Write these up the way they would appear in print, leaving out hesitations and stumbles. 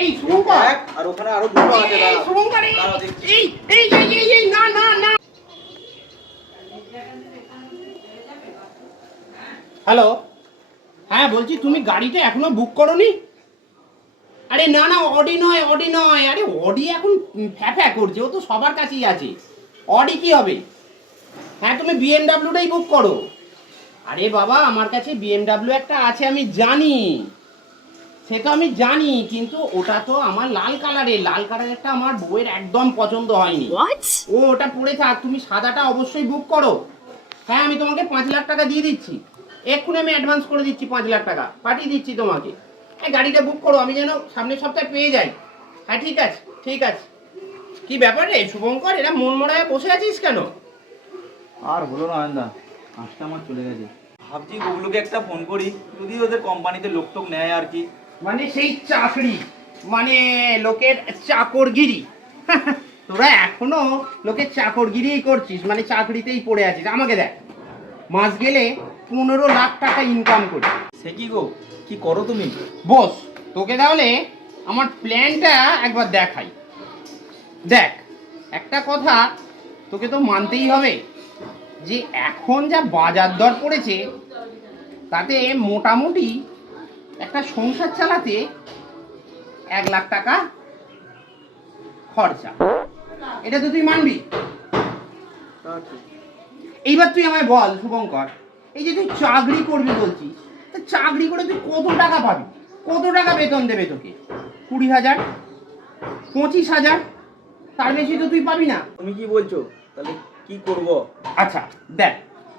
এই শুভঙ্কর, আর ওখানে আরো দুটো আছে। এই শুভঙ্কর, এই না না না। হ্যালো, হ্যাঁ বলছি তুমি গাড়িটা এখনো বুক করোনি? আরে না না, অডি নয়, অডি নয়। আরে অডি এখন ফ্যাফ্যা করছে, ও তো সবার কাছেই আছে। অডি কি হবে? হ্যাঁ তুমি বিএমডাব্লিউটাই বুক করো। আরে বাবা, আমার কাছে বিএমডাব্লিউ একটা আছে, আমি জানি, সে তো আমি জানি, কিন্তু ওটা তো আমার লাল কালারেরটা আমার বউয়ের একদম পছন্দ হয়নি। ও ওটা পড়ে থাক, তুমি সাদাটা অবশ্যই বুক করো। হ্যাঁ আমি তোমাকে 5 লাখ টাকা দিয়ে দিচ্ছি, এক্ষুনি আমি অ্যাডভান্স করে দিচ্ছি, 5 লাখ টাকা পাঠিয়ে দিচ্ছি তোমাকে। হ্যাঁ গাড়িটা বুক করো, আমি যেন সামনের সপ্তাহে পেয়ে যাই। হ্যাঁ ঠিক আছে ঠিক আছে। কি ব্যাপার রে শুভঙ্কর, এরা মন মরায় বসে আছিস কেন? আর হলো না আন্দা, কাজটা আমার চলে গেছে। ভাবছি গুগলুকে একটা ফোন করি, যদি ওদের কোম্পানিতে লোক টোক নেয় আর কি। মানে সেই চাকরি, মানে লোকের চাকরগিরি। তোরা এখনো লোকের চাকরগিরিই করছিস, মানে চাকরিতেই পড়ে আছিস। আমাকে দেখ, মাস গেলে 15 লাখ টাকা ইনকাম করি। সে কি গো, কি করো তুমি? বস, তোকে তাহলে আমার প্ল্যানটা একবার দেখাই। দেখ, একটা কথা তোকে তো মানতেই হবে যে এখন যা বাজার দর পড়েছে, তাতে মোটামুটি একটা সংসার চালাতে 1 লাখ টাকা খরচা। এটা তো তুই মানবি। এইবার তুই আমায় বল শুভঙ্কর, এই যে তুই চাকরি করবি বলছিস, তা চাকরি করে তুই কত টাকা পাবি? কত টাকা বেতন দেবে তোকে? 20,000, 25,000, তার বেশি তো তুই পাবি না। তুমি কি বলছো? তাহলে কি করব? আচ্ছা দেখ,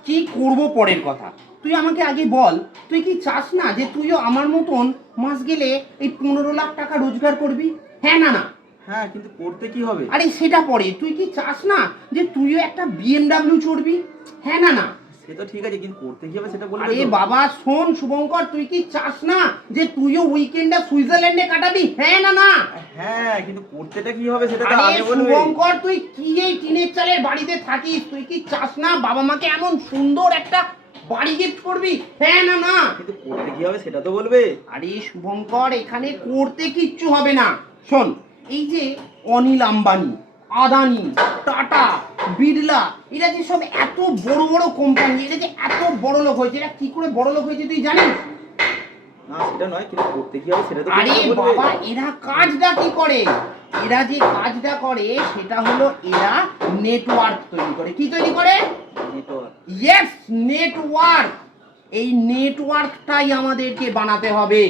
কি করব পরের কথা, তুই আমাকে আগে বল, তুই কি চাস না যে তুইও আমার মতন মাস গেলে এই 15 লাখ টাকা রোজগার করবি? হ্যাঁ না না? হ্যাঁ, কিন্তু করতে কি হবে? আরে সেটা পরে, তুই কি চাস না যে তুইও একটা বিএমডাব্লিউ চড়বি? হ্যাঁ না না? সে তো ঠিক আছে, কিন্তু করতে কি হবে সেটা বলবে। আরে বাবা শোন শুভঙ্কর, তুই কি চাস না যে তুইও উইকেন্ডটা সুইজারল্যান্ডে কাটাবি? হ্যাঁ না না? হ্যাঁ, কিন্তু করতেটা কি হবে সেটা তো আরে আগে বলবে। শুভঙ্কর, তুই কি এই টিনের চালের বাড়িতে থাকিস? তুই কি চাস না বাবা মাকে এমন সুন্দর একটা বাড়ি গিফট করবি? হ্যাঁ না না? কিন্তু করতে কি হবে সেটা তো বলবে। আরে শুভঙ্কর, এখানে করতে কিচ্ছু হবে না। শোন, এই যে অনিল আম্বানি, আদানি, টাটা, বিড়লা, এরা যে সব এত বড় বড় কোম্পানি, এরা যে এত বড় লোক হয়েছে, এরা কি করে বড় লোক হয়েছে তুই জানিস? না সেটা নয়, কিন্তু করতে কি হবে সেটা তো আরে বলবে। বাবা, এরা কাজটা কি করে? এরা যে কাজটা করে সেটা হলো এরা নেটওয়ার্ক তৈরি করে। কি তৈরি করে? নেটওয়ার্ক। Yes, network. এই নেটওয়ার্কটাই আমাদেরকে বানাতে হবে।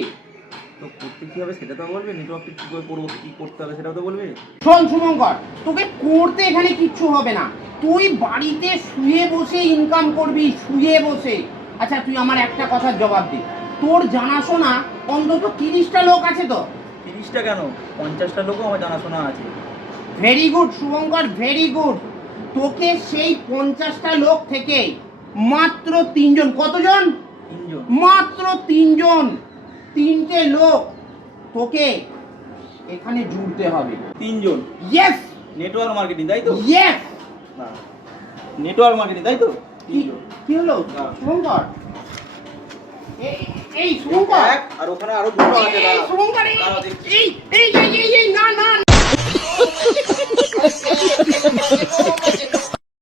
তো করতে কি হবে সেটা তো বলবে। নেটওয়ার্কটা কি করে করবো, কি করতে হবে সেটাও তো বলবে। শোন শুভঙ্কর, তোকে করতে এখানে কিচ্ছু হবে না, তুই বাড়িতে শুয়ে বসে ইনকাম করবি, শুয়ে বসে। আচ্ছা তুই আমার একটা কথার জবাব দে, তোর জানাশোনা অন্তত 30টা লোক আছে তো? 30টা কেন, 50টা লোকও আমার জানাশোনা আছে। Very good Shubhankar, very good. তোকে সেই 50টা লোক থেকে মাত্র 3জন, কতজন? 3জন। মাত্র 3জন, 3টে লোক তোকে এখানে জুড়তে হবে। 3জন? ইয়েস। নেটওয়ার্ক মার্কেটিং, তাই তো? ইয়েস। না, নেটওয়ার্ক মার্কেটিং, তাই তো? 3জন। কি হলো শুভঙ্কর? এই শুভঙ্কর, আর ওখানে আরো দুটো আছে। এই শুভঙ্কর, এই না না।